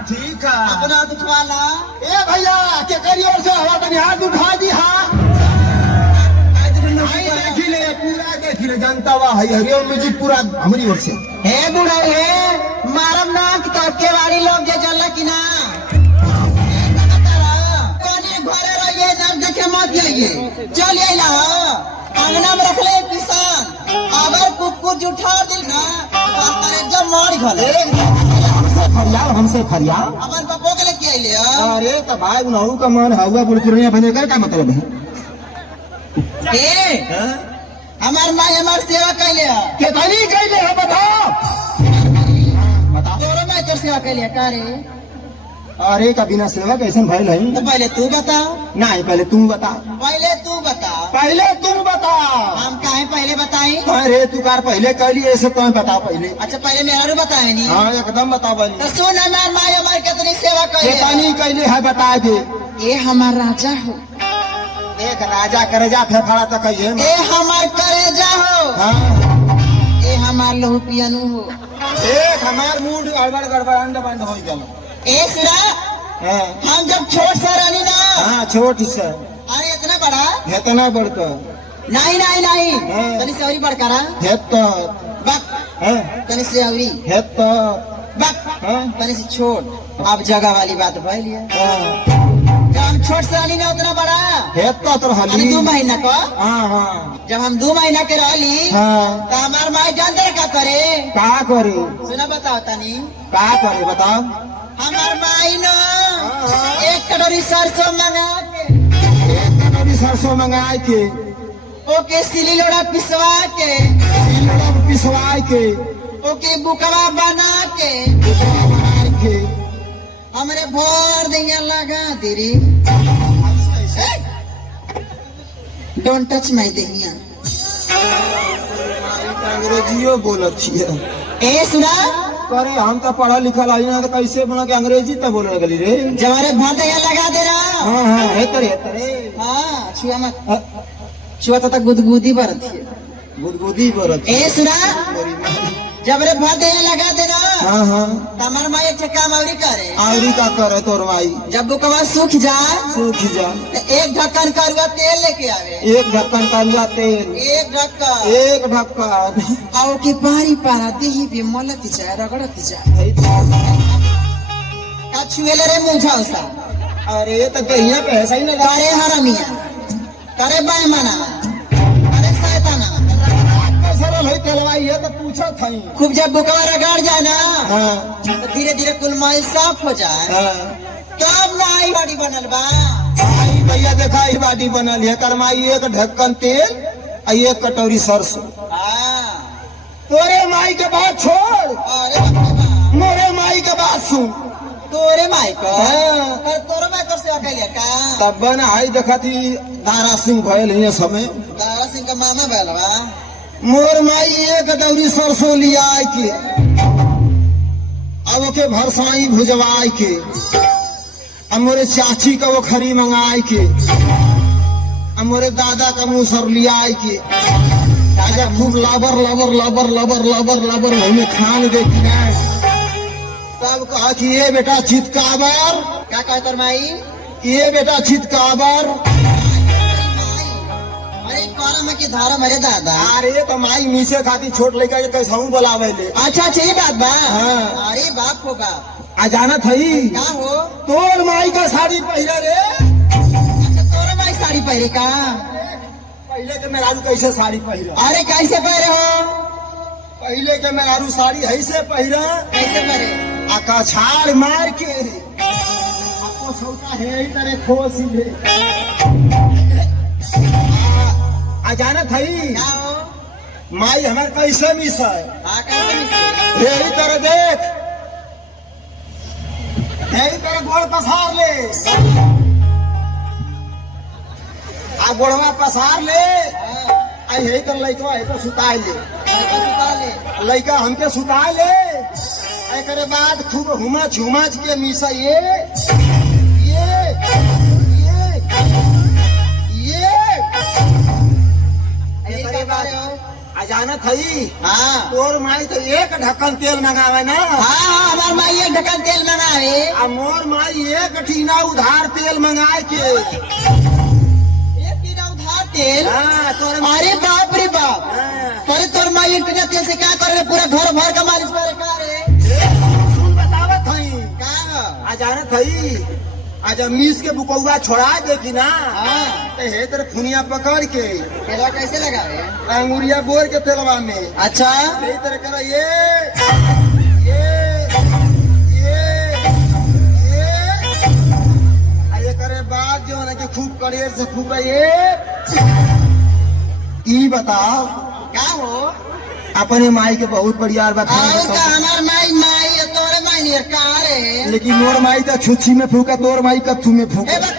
ठीक है अपना दुखवाला ए भैया के करियो से हवा तनी हाथ उठा दी हां देखी ले पूरा देखी ले जानता हुआ हरिओम म्यूजिक पूरा हमारी ओर से हे बुढ़ा हे मारम ना कि के वाली लोग जे चल कि ना कोनी घरे रहिए जब देखे मत जाइए चल आइला अंगना में रख ले किसान अगर कुकुर जुठा दिल ना करे जब मार घले हमसे फरिया अपन पप्पो के लेके आइले अरे तो भाई उनहु का मन हवा बुढ़पुरिया बने कर का मतलब है ए हमार माई हमार सेवा कैले के तनी कैले है बताओ तोरो माई तोर सेवा कैले का रे अरे का बिना सेवा कैसे भइल है तो पहले तू बता नहीं पहले तुम बता पहले तू बता पहले तुम बता हम काहे पहले बताई अरे तू कार पहले कर लिए ऐसे तो बता पहले अच्छा पहले मेरा रू बताए नहीं हाँ एकदम बता बनी तो सुन हमार माई हमार कितनी सेवा के कैले तनी कैले है बता दे ये हमार राजा हो एक राजा करेजा फेफड़ा तो कहिए ए हमार करेजा हो हाँ ए हमार लहू पियनु हो एक हमार मूड गड़बड़ गड़बड़ अंड बंद हो गया ए सुरा हाँ हम जब छोट सा रहनी ना हाँ छोट सा अरे इतना बड़ा इतना बढ़ता नहीं नहीं नहीं हाँ। तनी से औरी बड़कारा हेता बक हाँ तनी से औरी हेता बक हाँ तनी से छोट अब जगह वाली बात भइल है हाँ जब हम छोट से रहनी ना उतना बड़ा हेता तो अरे हली 2 महीना का हाँ हाँ जब हम 2 महीना के रहली हाँ तो हमार माई जानते का करे का करे सुना बताओ तनी का करे बताओ हमार माई न हाँ। 1 कटोरी सरसों मंगा के एक कटोरी सरसों मंगाए के ओके सिली लोड़ा पिसवा के लोग पिसवाए के ओके बुकवा बना के बनाए के हमरे भर दिया लगा तेरी डोंट टच माय दहिया अंग्रेजियो बोलत छिए ए सुना करे हम तो पढ़ा लिखा आई ना तो कैसे बना के अंग्रेजी तो बोले लगली रे जब हमारे भर दिया लगा दे रहा हाँ हाँ हेतरे हेतरे हाँ छुआ मत छुआ तो गुदगुदी बरत है गुदगुदी बरत ए सुना जब रे भर दिया लगा दे रहा हाँ हाँ हमार माई एक काम औरी करे आवरी का करे तोर माई जब बुकवा सूख जाए सूख जा तो 1 ढक्कन करुआ तेल लेके आवे एक ढक्कन कांजा तेल 1 ढक्कन एक ढक्कन और के पारी पारा देही पे मलत जाए रगड़त जाए का छुएले रे मुझौसा अरे तो कहिया पे ऐसा ही ना करे हरमिया करे बेईमाना करे शैताना सरल है तेलवाई है तो पूछा था खूब जब बुकवा रगड़ जाए ना हाँ तो धीरे धीरे कुल माल साफ हो जाए हाँ तब ना आई बड़ी बनल बा आई भैया देखा ई बाटी बनल है करमाई एक ढक्कन तेल और 1 कटोरी सरसों हाँ तोरे माई के बात छोड़ अरे बाप रे बाप। मोरे माई के बात सुन तोरे माई को हाँ। तोरे माई कर सेवा कैलिया का तब बन आई देखा थी दारा सिंह भयल है समय दारा सिंह का मामा बैलवा मोर माई 1 कटोरी सरसों लिया आई के अब ओके भरसाई भुजवाई के अब मोरे चाची का वो खरी मंगाई के अब मोरे दादा का मुसर लिया आई के राजा खूब लबर लबर लबर लबर लबर लबर में खान देखी ना तब कहा कि ये बेटा चितकाबर क्या कहे तोर माई ये बेटा चितकाबर अरे कौन में की धारा मेरे दादा अरे तो माई नीचे खाती छोट लेकर के कैसा हूँ बोलावे ले अच्छा अच्छा ये बात बा हाँ। अरे बाप हो बाप आ जाना थई क्या हो तोर माई का साड़ी पहले रे अच्छा तोरे माई साड़ी पहरे का पहले के मेहरारू कैसे साड़ी पहिरा अरे कैसे पहरे हो पहले के मेहरारू साड़ी ऐसे पहिरा कैसे पहरे आका छाड़ मार के आपको सौता है ही तरह खो सीधे आ जाना थई क्या हो माई हमारे कैसे मिस है हाँ कैसे मिसे यही तरह देख यही तरह गोड़ पसार ले आ गोड़वा पसार ले आ यही तरह लड़का है तो सुताए ले लड़का हमके सुता ले एक बाद खूब हुमच हुमच के मिसा ये अजानत हई हाँ तोर माई तो एक ढक्कन तेल मंगावे ना हाँ हमार माई एक ढक्कन तेल मंगावे आ मोर माई एक टीना उधार तेल मंगाए के एक टीना उधार तेल हाँ तोर अरे बाप रे बाप हाँ। अरे तोर माई एक टीना तेल से क्या कर रहे पूरा घर भर का मालिश करे का रे सुन बतावत हई का अजानत हई आज मीस के बुकौआ छोड़ा दे की ना हाँ ते हे तेरे फुनिया पकड़ के तेलवा कैसे लगावे अंगुरिया बोर के तेलवा में अच्छा यही तरह करा ये आ ये करे बाद जो है ना कि खूब कड़ेर से फूका ये ई बताओ क्या हो अपने माई के बहुत बढ़िया और का हमार माई माई है, तोरे माई नहीं है, का रे लेकिन मोर माई तो छुच्छी में फूका तोर माई कत्थू में फूका ए बा-